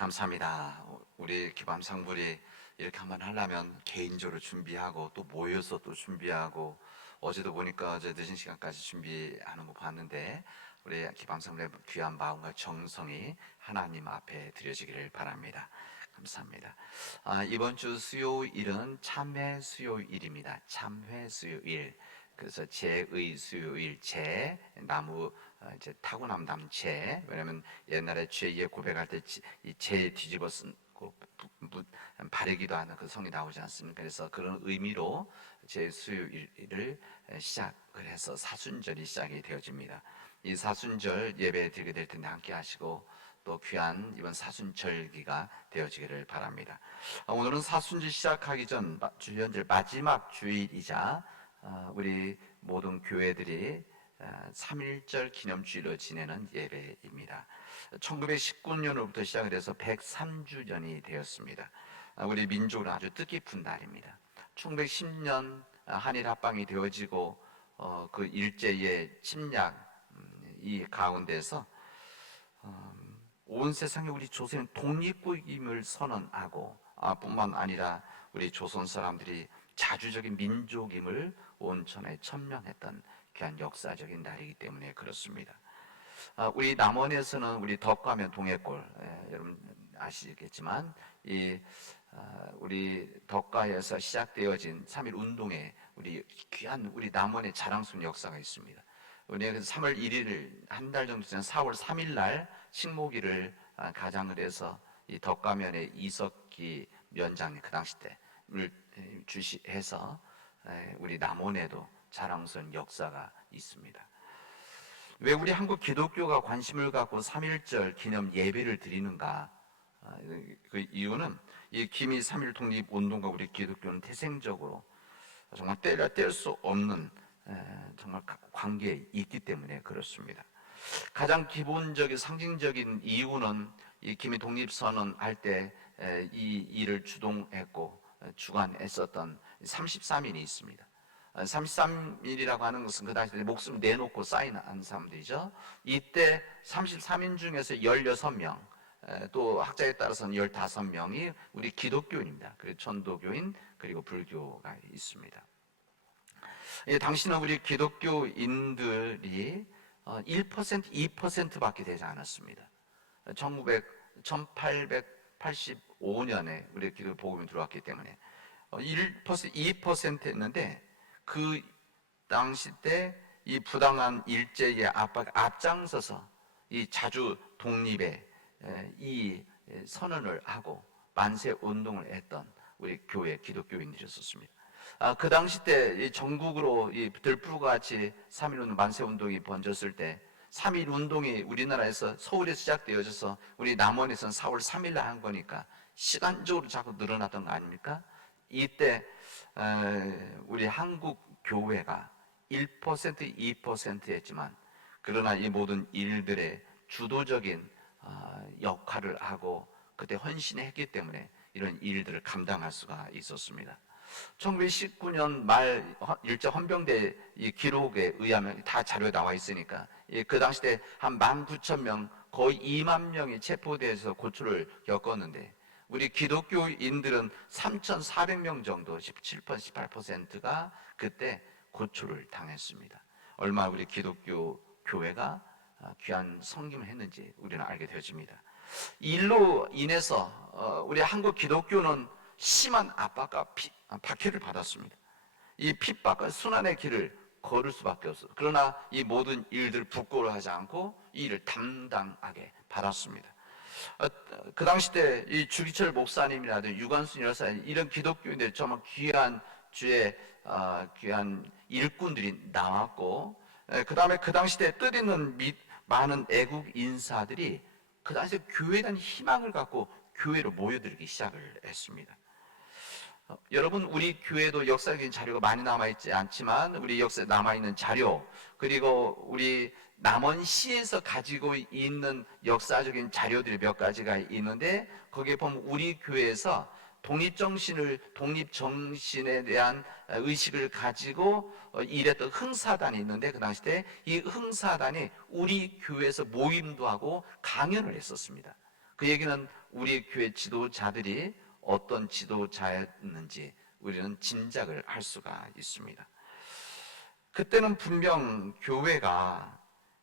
감사합니다. 우리 기밤상불이 이렇게 한번 하려면 개인적으로 준비하고 또 모여서 또 준비하고, 어제도 보니까 어제 늦은 시간까지 준비하는 거 봤는데, 우리 기밤상불의 귀한 마음과 정성이 하나님 앞에 드려지기를 바랍니다. 감사합니다. 이번 주 수요일은 참회 수요일입니다. 참회 수요일. 그래서 제의 수요일, 제 나무 이제 타고남 남체. 왜냐면 옛날에 죄의 고백할 때 이 죄 뒤집어 쓴 바르기도 하는 그 성이 나오지 않습니까? 그래서 그런 의미로 제 수요일을 시작을 해서 사순절이 시작이 되어집니다. 이 사순절 예배 드리게 될 텐데 함께 하시고, 또 귀한 이번 사순절기가 되어지기를 바랍니다. 오늘은 사순절 시작하기 전 주연절 마지막 주일이자 우리 모든 교회들이 3.1절 기념주일로 지내는 예배입니다. 1919년으로부터 시작을 해서 103주년이 되었습니다. 우리 민족으로 아주 뜻깊은 날입니다. 1910년 한일 합방이 되어지고 그 일제의 침략 이 가운데서 온 세상에 우리 조선은 독립국임을 선언하고, 뿐만 아니라 우리 조선 사람들이 자주적인 민족임을 온천에 천명했던 귀한 역사적인 날이기 때문에 그렇습니다. 우리 남원에서는 우리 덕가면 동해골, 여러분 아시겠지만 우리 덕가에서 시작되어진 3.1 운동에 우리 귀한 우리 남원의 자랑스러운 역사가 있습니다. 우리가 3월 1일을 한 달 정도 지난 4월 3일 날 식모기를 가장을 해서 이 덕가면의 이석기 면장이 그 당시 때를 주시해서 우리 남원에도 자랑스러운 역사가 있습니다. 왜 우리 한국 기독교가 관심을 갖고 3.1절 기념 예배를 드리는가? 그 이유는 이 기미 3.1 독립운동과 우리 기독교는 태생적으로 정말 뗄 수 없는 정말 관계에 있기 때문에 그렇습니다. 가장 기본적인 상징적인 이유는 이 기미 독립선언 할 때 이 일을 주동했고 주관했었던 33인이 있습니다. 33인이라고 하는 것은 그 당시 목숨 내놓고 사인한 사람들이죠. 이때 33인 중에서 16명, 또 학자에 따라서는 15명이 우리 기독교인입니다. 그리고 천도교인, 그리고 불교가 있습니다. 당시는 우리 기독교인들이 1%, 2%밖에 되지 않았습니다. 1885년에 우리 기독교 복음이 들어왔기 때문에 1%, 2%였는데, 그 당시 때 이 부당한 일제의 압박 앞장서서 이 자주 독립에 이 선언을 하고 만세 운동을 했던 우리 교회 기독교인들이었습니다. 그 당시 때 전국으로 이 들불과 같이 3.1운동 만세운동이 번졌을 때, 3.1운동이 우리나라에서 서울에서 시작되어져서 우리 남원에서는 4월 3일 날 한 거니까 시간적으로 자꾸 늘어났던 거 아닙니까? 이때 우리 한국 교회가 1%, 2%였지만, 그러나 이 모든 일들의 주도적인 역할을 하고 그때 헌신했기 때문에 이런 일들을 감당할 수가 있었습니다. 1919년 말 일제 헌병대 이 기록에 의하면 다 자료에 나와 있으니까, 그 당시 때 한 19,000명, 거의 2만 명이 체포돼서 고초를 겪었는데, 우리 기독교인들은 3,400명 정도, 17%, 18%가 그때 고초를 당했습니다. 얼마 우리 기독교 교회가 귀한 섬김을 했는지 우리는 알게 되어집니다. 이 일로 인해서 우리 한국 기독교는 심한 압박과 박해를 받았습니다. 이 핍박과 순환의 길을 걸을 수밖에 없어요. 그러나 이 모든 일들을 부끄러워하지 않고 이 일을 담당하게 받았습니다. 그 당시 때 이 주기철 목사님이라든지 유관순 여사, 이런 기독교인들 정말 귀한 주의 귀한 일꾼들이 나왔고, 그 다음에 그 당시 때 뜻있는 많은 애국 인사들이 그 당시 교회에 대한 희망을 갖고 교회로 모여들기 시작을 했습니다. 여러분, 우리 교회도 역사적인 자료가 많이 남아있지 않지만, 우리 역사에 남아있는 자료, 그리고 우리 남원시에서 가지고 있는 역사적인 자료들이 몇 가지가 있는데, 거기에 보면 우리 교회에서 독립정신에 대한 의식을 가지고 일했던 흥사단이 있는데, 그 당시 때 이 흥사단이 우리 교회에서 모임도 하고 강연을 했었습니다. 그 얘기는 우리 교회 지도자들이 어떤 지도자였는지 우리는 짐작을 할 수가 있습니다. 그때는 분명 교회가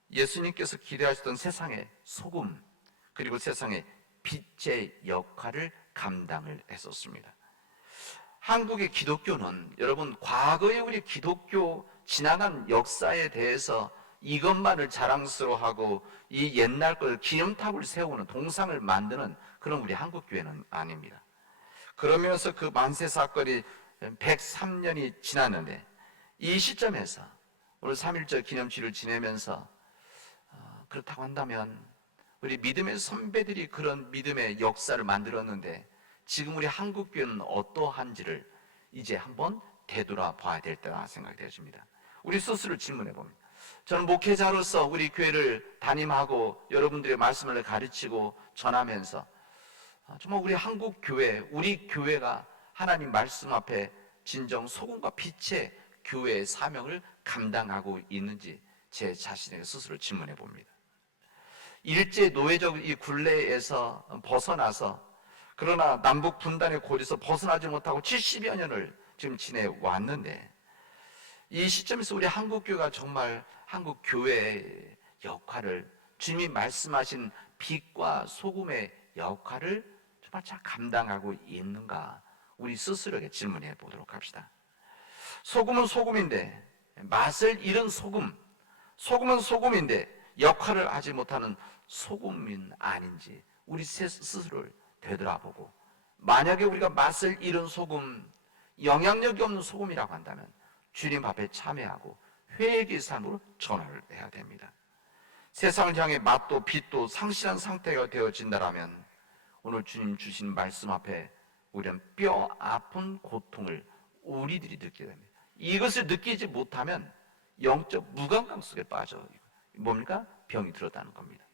예수님께서 기대하셨던 세상의 소금 그리고 세상의 빛의 역할을 감당을 했었습니다. 한국의 기독교는 여러분 과거의 우리 기독교 지나간 역사에 대해서 이것만을 자랑스러워하고 이 옛날 걸 기념탑을 세우는 동상을 만드는 그런 우리 한국교회는 아닙니다. 그러면서 그 만세 사건이 103년이 지났는데 이 시점에서 오늘 3.1절 기념주를 지내면서 그렇다고 한다면 우리 믿음의 선배들이 그런 믿음의 역사를 만들었는데 지금 우리 한국교회는 어떠한지를 이제 한번 되돌아봐야 될 때라 생각이 되어집니다. 우리 스스로 질문해 봅니다. 저는 목회자로서 우리 교회를 담임하고 여러분들의 말씀을 가르치고 전하면서 정말 우리 한국교회, 우리 교회가 하나님 말씀 앞에 진정 소금과 빛의 교회의 사명을 감당하고 있는지 제 자신에게 스스로 질문해 봅니다. 일제 노예적 이 굴레에서 벗어나서 그러나 남북 분단의 고리에서 벗어나지 못하고 70여 년을 지금 지내왔는데 이 시점에서 우리 한국교회가 정말 한국교회의 역할을 주님이 말씀하신 빛과 소금의 역할을 정말 잘 감당하고 있는가 우리 스스로에게 질문해 보도록 합시다. 소금은 소금인데 맛을 잃은 소금, 소금은 소금인데 역할을 하지 못하는 소금은 아닌지 우리 스스로를 되돌아보고 만약에 우리가 맛을 잃은 소금, 영향력이 없는 소금이라고 한다면 주님 앞에 참회하고 회개의 삶으로 전환을 해야 됩니다. 세상을 향해 맛도 빛도 상실한 상태가 되어진다면 오늘 주님 주신 말씀 앞에 우리는 뼈 아픈 고통을 우리들이 느끼게 됩니다. 이것을 느끼지 못하면 영적 무감각 속에 빠져 뭡니까? 병이 들었다는 겁니다.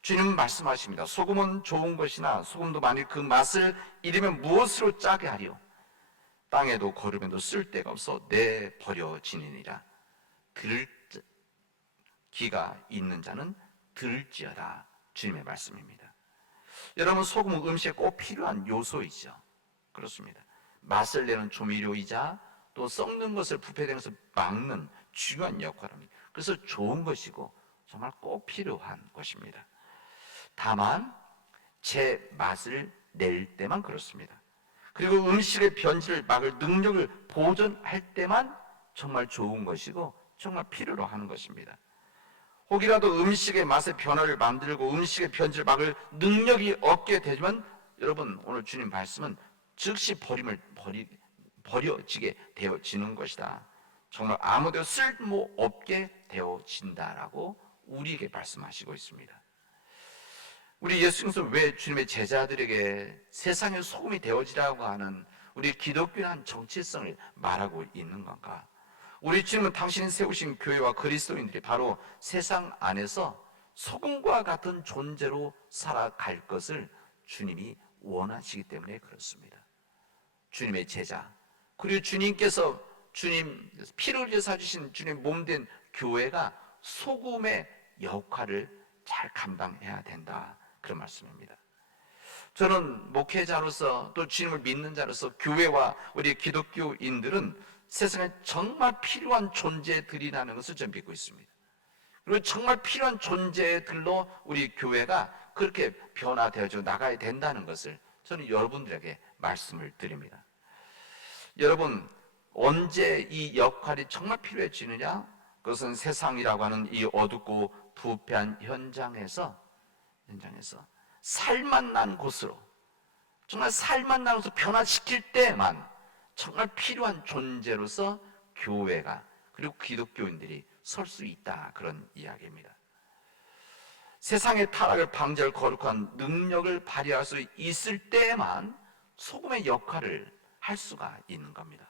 주님은 말씀하십니다. 소금은 좋은 것이나 소금도 만일 그 맛을 잃으면 무엇으로 짜게 하리요? 땅에도 거름에도 쓸데가 없어 내버려지니라. 들을 기가 있는 자는 들을지어다. 주님의 말씀입니다. 여러분 소금은 음식에 꼭 필요한 요소이죠. 그렇습니다. 맛을 내는 조미료이자 또 썩는 것을 부패되는 것을 막는 중요한 역할을 합니다. 그래서 좋은 것이고 정말 꼭 필요한 것입니다. 다만 제 맛을 낼 때만 그렇습니다. 그리고 음식의 변질을 막을 능력을 보존할 때만 정말 좋은 것이고 정말 필요로 하는 것입니다. 혹이라도 음식의 맛의 변화를 만들고 음식의 변질을 막을 능력이 없게 되지만 여러분 오늘 주님 말씀은 즉시 버려지게 되어지는 것이다. 정말 아무데도 쓸모없게 되어진다라고 우리에게 말씀하시고 있습니다. 우리 예수님께서 왜 주님의 제자들에게 세상의 소금이 되어지라고 하는 우리 기독교의 한 정체성을 말하고 있는 건가? 우리 주님은 당신이 세우신 교회와 그리스도인들이 바로 세상 안에서 소금과 같은 존재로 살아갈 것을 주님이 원하시기 때문에 그렇습니다. 주님의 제자 그리고 주님께서 주님 피를 흘려 사주신 주님 몸된 교회가 소금의 역할을 잘 감당해야 된다. 그런 말씀입니다. 저는 목회자로서 또 주님을 믿는 자로서 교회와 우리 기독교인들은 세상에 정말 필요한 존재들이라는 것을 저는 믿고 있습니다. 그리고 정말 필요한 존재들로 우리 교회가 그렇게 변화되어져 나가야 된다는 것을 저는 여러분들에게 말씀을 드립니다. 여러분 언제 이 역할이 정말 필요해지느냐? 그것은 세상이라고 하는 이 어둡고 부패한 현장에서 살맛난 곳으로 정말 살맛난 곳으로 변화시킬 때만 정말 필요한 존재로서 교회가 그리고 기독교인들이 설 수 있다 그런 이야기입니다. 세상의 타락을 방지할 거룩한 능력을 발휘할 수 있을 때만 소금의 역할을 할 수가 있는 겁니다.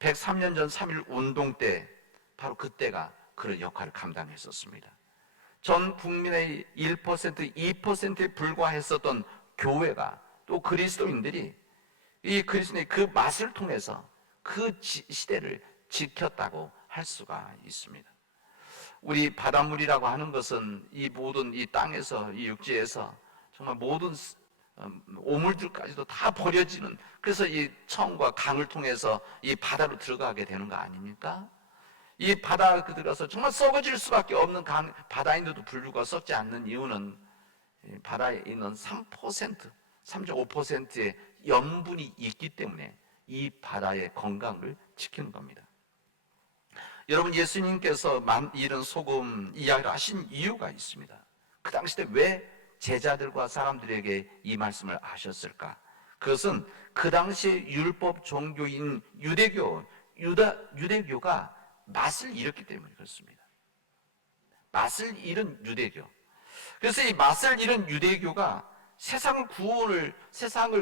103년 전 3.1 운동 때 바로 그때가 그런 역할을 감당했었습니다. 전 국민의 1%, 2%에 불과했었던 교회가 또 그리스도인들이 이 그리스도의 그 맛을 통해서 그 시대를 지켰다고 할 수가 있습니다. 우리 바닷물이라고 하는 것은 이 모든 이 땅에서 이 육지에서 정말 모든 오물들까지도 다 버려지는, 그래서 이 처음과 강을 통해서 이 바다로 들어가게 되는 거 아닙니까? 이 바다에 들어가서 정말 썩어질 수밖에 없는 바다인데도 불구하고 썩지 않는 이유는 바다에 있는 3%, 3.5%의 염분이 있기 때문에 이 바다의 건강을 지키는 겁니다. 여러분, 예수님께서 이런 소금 이야기를 하신 이유가 있습니다. 그 당시 때 왜 제자들과 사람들에게 이 말씀을 하셨을까? 그것은 그 당시 율법 종교인 유대교가 맛을 잃었기 때문에 그렇습니다. 맛을 잃은 유대교. 그래서 이 맛을 잃은 유대교가 세상을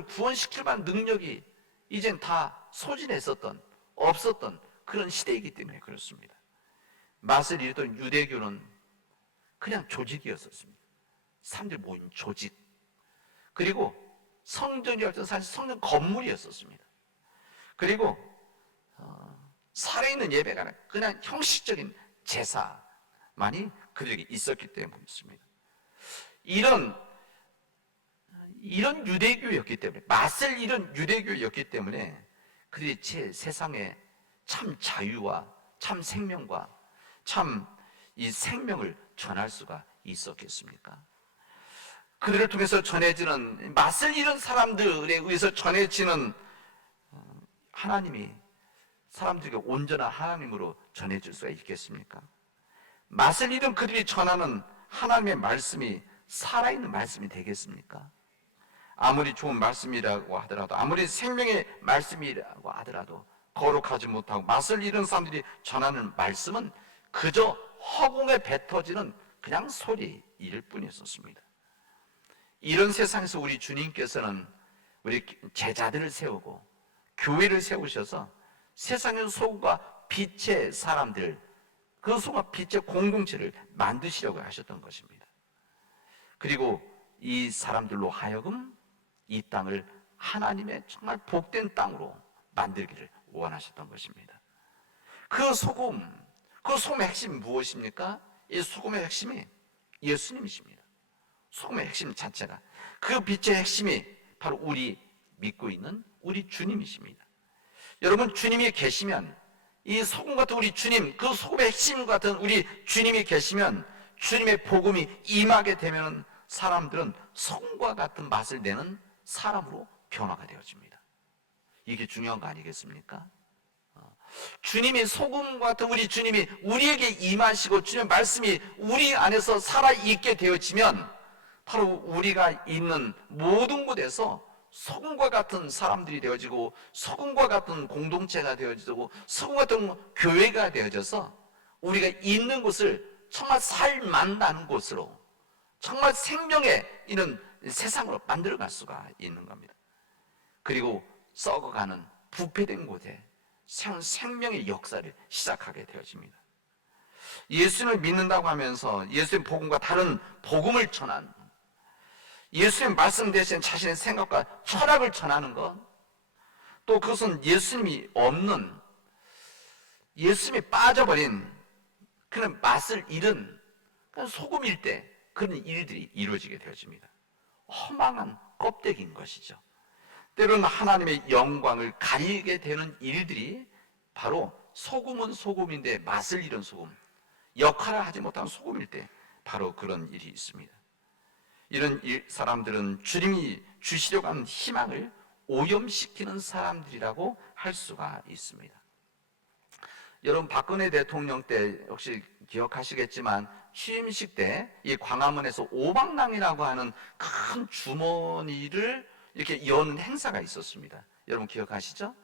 구원시킬 만한 능력이 이젠 다 소진했었던, 없었던 그런 시대이기 때문에 그렇습니다. 맛을 잃던 유대교는 그냥 조직이었었습니다. 사람들이 모인 조직. 그리고 성전이었던 사실 성전 건물이었었습니다. 그리고 살아있는 예배가 아니라 그냥 형식적인 제사만이 그들에게 있었기 때문이었습니다. 이런 유대교였기 때문에, 맛을 잃은 유대교였기 때문에 그들이 세상에 참 자유와 참 생명과 참 이 생명을 전할 수가 있었겠습니까? 그들을 통해서 전해지는, 맛을 잃은 사람들에 의해서 전해지는 하나님이 사람들에게 온전한 하나님으로 전해질 수가 있겠습니까? 맛을 잃은 그들이 전하는 하나님의 말씀이 살아있는 말씀이 되겠습니까? 아무리 좋은 말씀이라고 하더라도, 아무리 생명의 말씀이라고 하더라도 거룩하지 못하고 맛을 잃은 사람들이 전하는 말씀은 그저 허공에 뱉어지는 그냥 소리일 뿐이었습니다. 이런 세상에서 우리 주님께서는 우리 제자들을 세우고 교회를 세우셔서 세상의 소금과 빛의 사람들, 그 소금과 빛의 공동체를 만드시려고 하셨던 것입니다. 그리고 이 사람들로 하여금 이 땅을 하나님의 정말 복된 땅으로 만들기를 원하셨던 것입니다. 그 소금의 핵심이 무엇입니까? 이 소금의 핵심이 예수님이십니다. 소금의 핵심 자체가, 그 빛의 핵심이 바로 우리 믿고 있는 우리 주님이십니다. 여러분, 주님이 계시면, 이 소금 같은 우리 주님, 그 소금의 핵심 같은 우리 주님이 계시면, 주님의 복음이 임하게 되면 사람들은 소금과 같은 맛을 내는 사람으로 변화가 되어집니다. 이게 중요한 거 아니겠습니까? 주님이, 소금 같은 우리 주님이 우리에게 임하시고 주님의 말씀이 우리 안에서 살아있게 되어지면 바로 우리가 있는 모든 곳에서 소금과 같은 사람들이 되어지고, 소금과 같은 공동체가 되어지고, 소금 같은 교회가 되어져서 우리가 있는 곳을 정말 살만 나는 곳으로, 정말 생명에 있는 세상으로 만들어갈 수가 있는 겁니다. 그리고 썩어가는 부패된 곳에 새로운 생명의 역사를 시작하게 되어집니다. 예수님을 믿는다고 하면서 예수의 복음과 다른 복음을 전하는, 예수의 말씀 대신 자신의 생각과 철학을 전하는 것, 또 그것은 예수님이 없는, 예수님이 빠져버린 그런 맛을 잃은 그런 소금일 때 그런 일들이 이루어지게 되어집니다. 허망한 껍데기인 것이죠. 때로는 하나님의 영광을 가리게 되는 일들이 바로 소금은 소금인데 맛을 잃은 소금, 역할을 하지 못한 소금일 때 바로 그런 일이 있습니다. 이런 사람들은 주님이 주시려고 하는 희망을 오염시키는 사람들이라고 할 수가 있습니다. 여러분, 박근혜 대통령 때 혹시 기억하시겠지만 취임식 때 이 광화문에서 오방랑이라고 하는 큰 주머니를 이렇게 여는 행사가 있었습니다. 여러분 기억하시죠?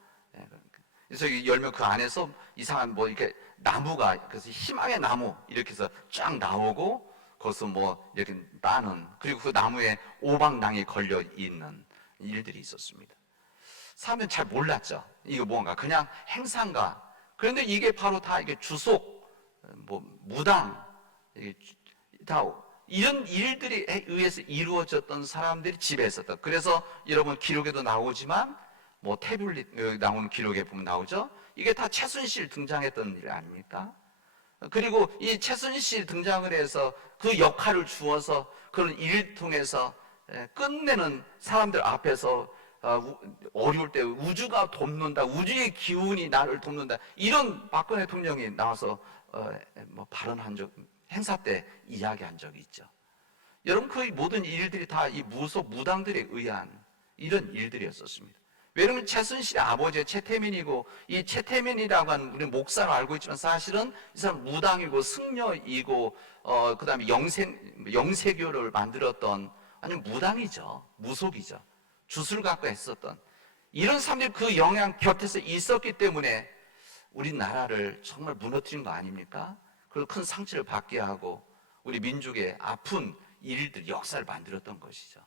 그래서 열면 그 안에서 이상한 이렇게 나무가, 그래서 희망의 나무 이렇게 해서 쫙 나오고, 거기서 이렇게 따는, 그리고 그 나무에 오방랑이 걸려 있는 일들이 있었습니다. 사람들은 잘 몰랐죠. 이거 뭔가 그냥 행사인가. 그런데 이게 바로 다 이게 주속, 무당, 이게 다 이런 일들에 의해서 이루어졌던 사람들이 집에 있었다. 그래서 여러분 기록에도 나오지만, 태블릿 나오는 기록에 보면 나오죠. 이게 다 최순실 등장했던 일 아닙니까? 그리고 이 최순실 등장을 해서 그 역할을 주어서 그런 일을 통해서 끝내는 사람들 앞에서 어려울 때 우주가 돕는다, 우주의 기운이 나를 돕는다, 이런 박근혜 대통령이 나와서 뭐 발언한 적, 행사 때 이야기한 적이 있죠. 여러분, 그 모든 일들이 다 이 무당들에 의한 이런 일들이었었습니다. 왜냐하면 최순실의 아버지가 최태민이고, 이 최태민이라고 하는 우리 목사로 알고 있지만 사실은 이 사람 무당이고 승려이고 그 다음에 영세교를 만들었던, 아니면 무당이죠, 무속이죠, 주술 갖고 했었던 이런 사람들이 그 영향 곁에서 있었기 때문에 우리나라를 정말 무너뜨린 거 아닙니까? 그리고 큰 상처를 받게 하고 우리 민족의 아픈 일들, 역사를 만들었던 것이죠.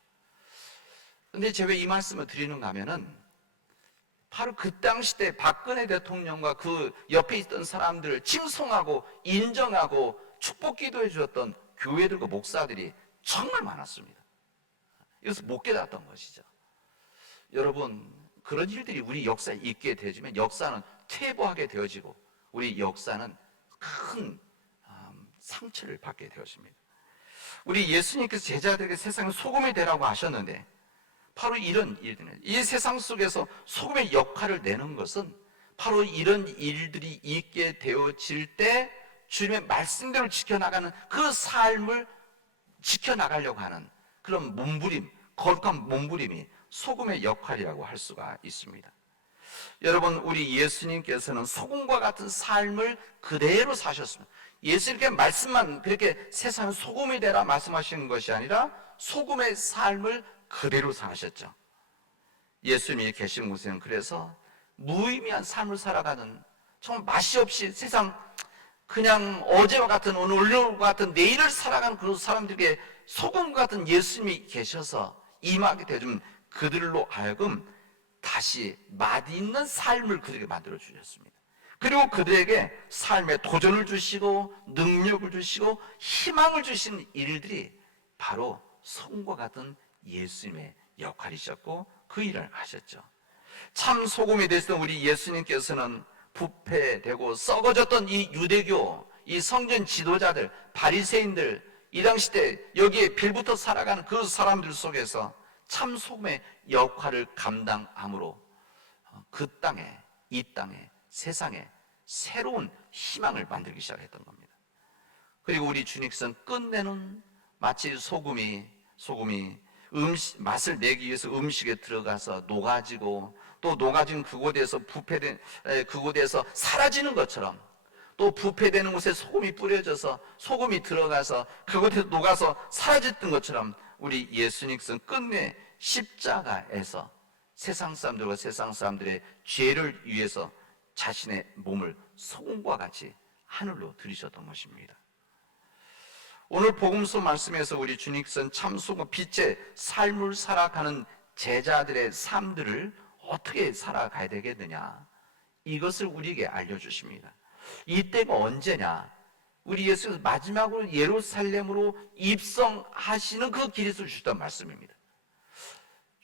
근데 제가 왜 이 말씀을 드리는가 하면은, 바로 그 당시 때 박근혜 대통령과 그 옆에 있던 사람들을 칭송하고 인정하고 축복 기도해 주었던 교회들과 목사들이 정말 많았습니다. 이것을 못 깨달았던 것이죠. 여러분, 그런 일들이 우리 역사에 있게 되어지면 역사는 퇴보하게 되어지고 우리 역사는 큰 상처를 받게 되었습니다. 우리 예수님께서 제자들에게 세상의 소금이 되라고 하셨는데, 바로 이런 일들은, 이 세상 속에서 소금의 역할을 내는 것은 바로 이런 일들이 있게 되어질 때 주님의 말씀대로 지켜나가는 그 삶을 지켜나가려고 하는 그런 몸부림, 거룩한 몸부림이 소금의 역할이라고 할 수가 있습니다. 여러분, 우리 예수님께서는 소금과 같은 삶을 그대로 사셨습니다. 예수님께 말씀만 그렇게 세상 소금이 되라 말씀하시는 것이 아니라 소금의 삶을 그대로 사셨죠. 예수님이 계신 곳에는 그래서 무의미한 삶을 살아가는, 정말 맛이 없이 세상 그냥 어제와 같은 오늘과 같은 내일을 살아가는 그런 사람들에게 소금 같은 예수님이 계셔서 임하게 되면 그들로 하여금 다시 맛있는 삶을 그들에게 만들어 주셨습니다. 그리고 그들에게 삶의 도전을 주시고 능력을 주시고 희망을 주시는 일들이 바로 소금과 같은 예수님의 역할이셨고 그 일을 하셨죠. 참 소금이 되시던 우리 예수님께서는 부패되고 썩어졌던 이 유대교, 이 성전 지도자들, 바리새인들, 이 당시 때 여기에 빌붙어 살아가는 그 사람들 속에서 참 소금의 역할을 감당함으로 그 땅에, 이 땅에, 세상에 새로운 희망을 만들기 시작했던 겁니다. 그리고 우리 주님께서는 끝내는, 마치 소금이 맛을 내기 위해서 음식에 들어가서 녹아지고 또 녹아진 그곳에서 부패된 그곳에서 사라지는 것처럼, 또 부패되는 곳에 소금이 뿌려져서 소금이 들어가서 그곳에서 녹아서 사라졌던 것처럼 우리 예수님께서는 끝내 십자가에서 세상 사람들과 세상 사람들의 죄를 위해서 자신의 몸을 소금과 같이 하늘로 들이셨던 것입니다. 오늘 복음서 말씀에서 우리 주님께서는 참소금 빛의 삶을 살아가는 제자들의 삶들을 어떻게 살아가야 되겠느냐, 이것을 우리에게 알려주십니다. 이때가 언제냐, 우리 예수께서 마지막으로 예루살렘으로 입성하시는 그 길에서 주셨던 말씀입니다.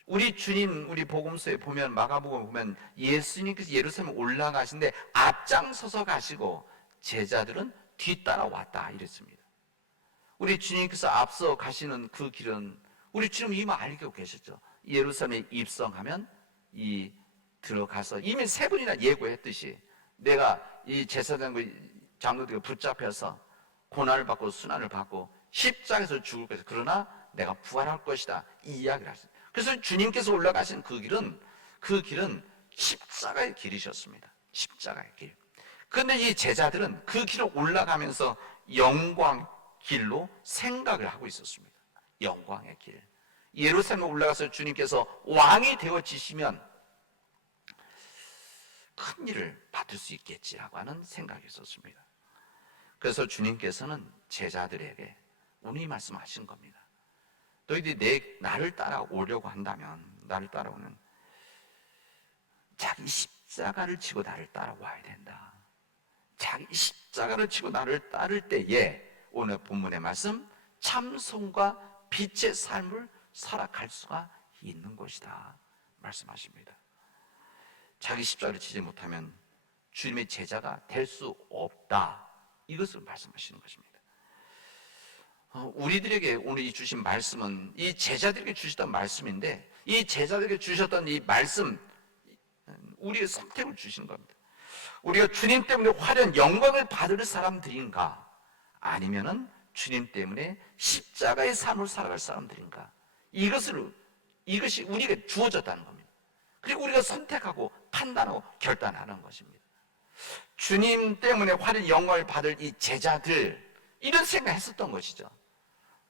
우리 주님, 우리 복음서에 보면, 마가복음에 보면 예수님께서 예루살렘에 올라가신데 앞장서서 가시고 제자들은 뒤따라왔다 이랬습니다. 우리 주님께서 앞서 가시는 그 길은 우리 주님 이미 알고 계셨죠. 예루살렘에 입성하면 들어가서 이미 세 번이나 예고했듯이 내가 이 제사장과 장로들과 붙잡혀서 고난을 받고 순환을 받고 십자가에서 죽을 것이다, 그러나 내가 부활할 것이다, 이 이야기를 하셨어요. 그래서 주님께서 올라가신 그 길은 십자가의 길이셨습니다. 십자가의 길. 그런데 이 제자들은 그 길을 올라가면서 영광 길로 생각을 하고 있었습니다. 영광의 길. 예루살렘에 올라가서 주님께서 왕이 되어지시면 큰 일을 받을 수 있겠지라고 하는 생각이 있었습니다. 그래서 주님께서는 제자들에게 오늘 말씀하신 겁니다. 너희들이 나를 따라오려고 한다면, 나를 따라오는, 자기 십자가를 지고 나를 따라와야 된다. 자기 십자가를 지고 나를 따를 때에 오늘 본문의 말씀, 참선과 빛의 삶을 살아갈 수가 있는 것이다 말씀하십니다. 자기 십자가를 지지 못하면 주님의 제자가 될 수 없다, 이것을 말씀하시는 것입니다. 우리들에게 오늘 이 주신 말씀은 이 제자들에게 주셨던 말씀인데, 이 제자들에게 주셨던 이 말씀, 우리의 선택을 주신 겁니다. 우리가 주님 때문에 화려한 영광을 받을 사람들인가, 아니면은 주님 때문에 십자가의 삶을 살아갈 사람들인가, 이것이 우리에게 주어졌다는 겁니다. 그리고 우리가 선택하고 판단하고 결단하는 것입니다. 주님 때문에 화려한 영광을 받을 이 제자들, 이런 생각했었던 것이죠.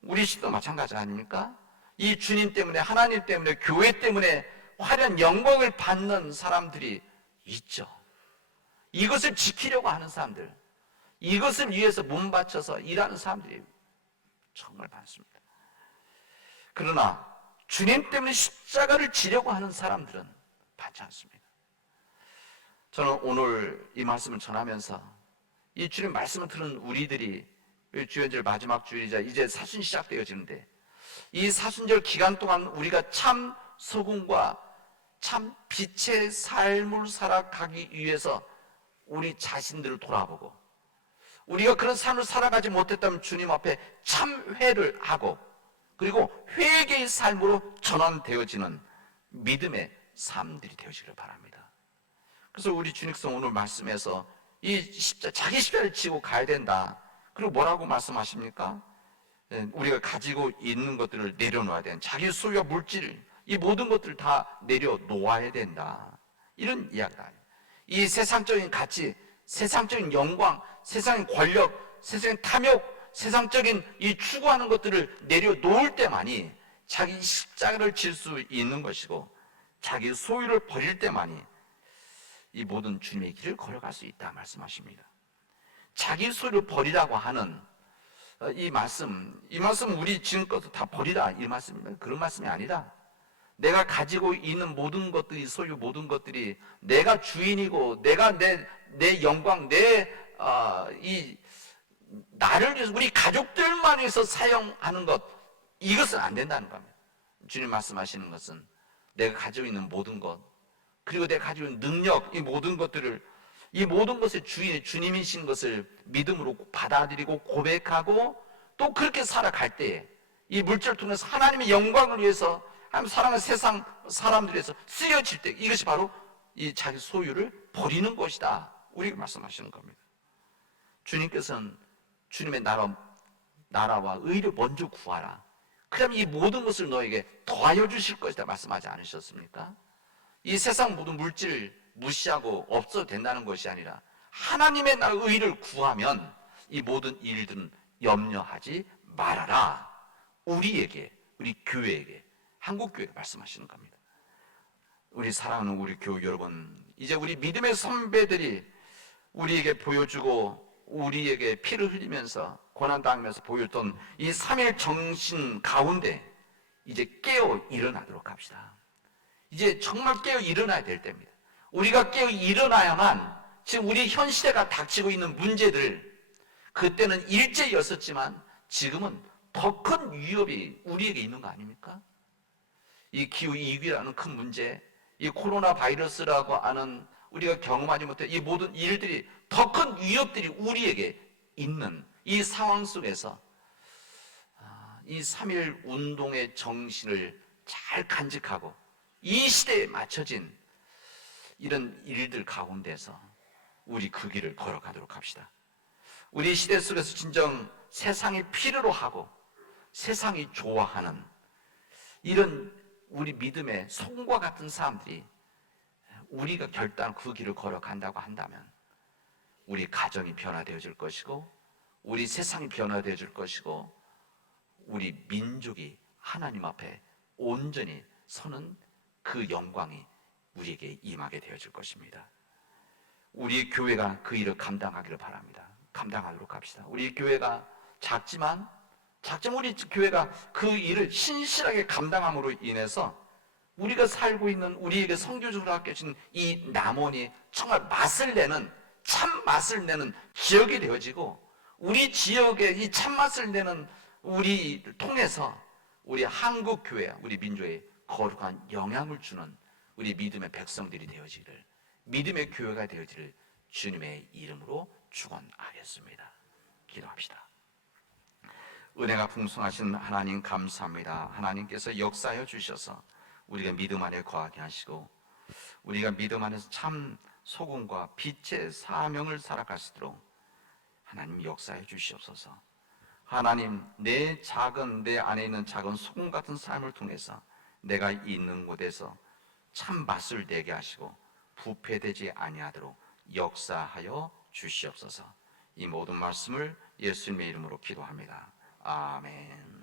우리 시도 마찬가지 아닙니까? 이 주님 때문에, 하나님 때문에, 교회 때문에 화려한 영광을 받는 사람들이 있죠. 이것을 지키려고 하는 사람들, 이것을 위해서 몸 바쳐서 일하는 사람들이 정말 많습니다. 그러나 주님 때문에 십자가를 지려고 하는 사람들은 많지 않습니다. 저는 오늘 이 말씀을 전하면서 이 주님 말씀을 들은 우리들이, 주연절 마지막 주일이자 이제 사순 시작되어지는데, 이 사순절 기간 동안 우리가 참 소금과 참 빛의 삶을 살아가기 위해서 우리 자신들을 돌아보고, 우리가 그런 삶을 살아가지 못했다면 주님 앞에 참회를 하고, 그리고 회개의 삶으로 전환되어지는 믿음의 삶들이 되어지기를 바랍니다. 그래서 우리 주님께서 오늘 말씀에서 자기 십자가를 지고 가야 된다. 그리고 뭐라고 말씀하십니까? 우리가 가지고 있는 것들을 내려놓아야 된다. 자기 소유와 물질, 이 모든 것들을 다 내려놓아야 된다. 이런 이야기다. 이 세상적인 가치, 세상적인 영광, 세상의 권력, 세상의 탐욕, 세상적인 이 추구하는 것들을 내려놓을 때만이 자기 십자가를 질 수 있는 것이고, 자기 소유를 버릴 때만이 이 모든 주님의 길을 걸어갈 수 있다 말씀하십니다. 자기 소유를 버리라고 하는 이 말씀 우리 지금껏 다 버리라, 이 말씀입니다. 그런 말씀이 아니라, 내가 가지고 있는 모든 것들이, 소유 모든 것들이 내가 주인이고, 내가 내 영광, 나를 위해서, 우리 가족들만 위해서 사용하는 것, 이것은 안 된다는 겁니다. 주님 말씀하시는 것은 내가 가지고 있는 모든 것, 그리고 내가 가지고 있는 능력, 이 모든 것의 주인이 주님이신 것을 믿음으로 받아들이고 고백하고, 또 그렇게 살아갈 때에 이 물질을 통해서 하나님의 영광을 위해서, 하나님 사랑하는 세상 사람들을 위해서 쓰여질 때, 이것이 바로 이 자기 소유를 버리는 것이다, 우리가 말씀하시는 겁니다. 주님께서는 주님의 나라와 의를 먼저 구하라, 그럼 이 모든 것을 너에게 더하여 주실 것이다 말씀하지 않으셨습니까? 이 세상 모든 물질을 무시하고 없어도 된다는 것이 아니라, 하나님의 나라 의를 구하면 이 모든 일들은 염려하지 말아라, 우리에게, 우리 교회에게, 한국교회에 말씀하시는 겁니다. 우리 사랑하는 우리 교회 여러분, 이제 우리 믿음의 선배들이 우리에게 보여주고 우리에게 피를 흘리면서 고난당하면서 보였던 이 3일 정신 가운데 이제 깨어 일어나도록 합시다. 이제 정말 깨어 일어나야 될 때입니다. 우리가 깨어 일어나야만, 지금 우리 현 시대가 닥치고 있는 문제들, 그때는 일제였었지만 지금은 더 큰 위협이 우리에게 있는 거 아닙니까? 이 기후위기라는 큰 문제, 이 코로나 바이러스라고 하는 우리가 경험하지 못한 이 모든 일들이, 더 큰 위협들이 우리에게 있는 이 상황 속에서 이 3.1 운동의 정신을 잘 간직하고, 이 시대에 맞춰진 이런 일들 가운데서 우리 그 길을 걸어가도록 합시다. 우리 시대 속에서 진정 세상이 필요로 하고 세상이 좋아하는 이런 우리 믿음의 손과 같은 사람들이 우리가 결단 그 길을 걸어간다고 한다면, 우리 가정이 변화되어질 것이고, 우리 세상이 변화되어질 것이고, 우리 민족이 하나님 앞에 온전히 서는 그 영광이 우리에게 임하게 되어질 것입니다. 우리 교회가 그 일을 감당하기를 바랍니다. 감당하도록 합시다. 우리 교회가 작지만 우리 교회가 그 일을 신실하게 감당함으로 인해서 우리가 살고 있는, 우리에게 선교적으로 맡겨진 이 남원이 정말 참 맛을 내는 지역이 되어지고, 우리 지역에 이 참맛을 내는 우리를 통해서 우리 한국교회, 우리 민족에 거룩한 영향을 주는 우리 믿음의 백성들이 되어지기를, 믿음의 교회가 되어지기를 주님의 이름으로 축원하겠습니다. 기도합시다. 은혜가 풍성하신 하나님 감사합니다. 하나님께서 역사하여 주셔서 우리가 믿음 안에 거하게 하시고 우리가 믿음 안에서 참 소금과 빛의 사명을 살아갈 수 있도록 하나님 역사해 주시옵소서. 하나님, 내 안에 있는 작은 소금 같은 삶을 통해서 내가 있는 곳에서 참 맛을 내게 하시고 부패되지 아니하도록 역사하여 주시옵소서. 이 모든 말씀을 예수님의 이름으로 기도합니다. 아멘.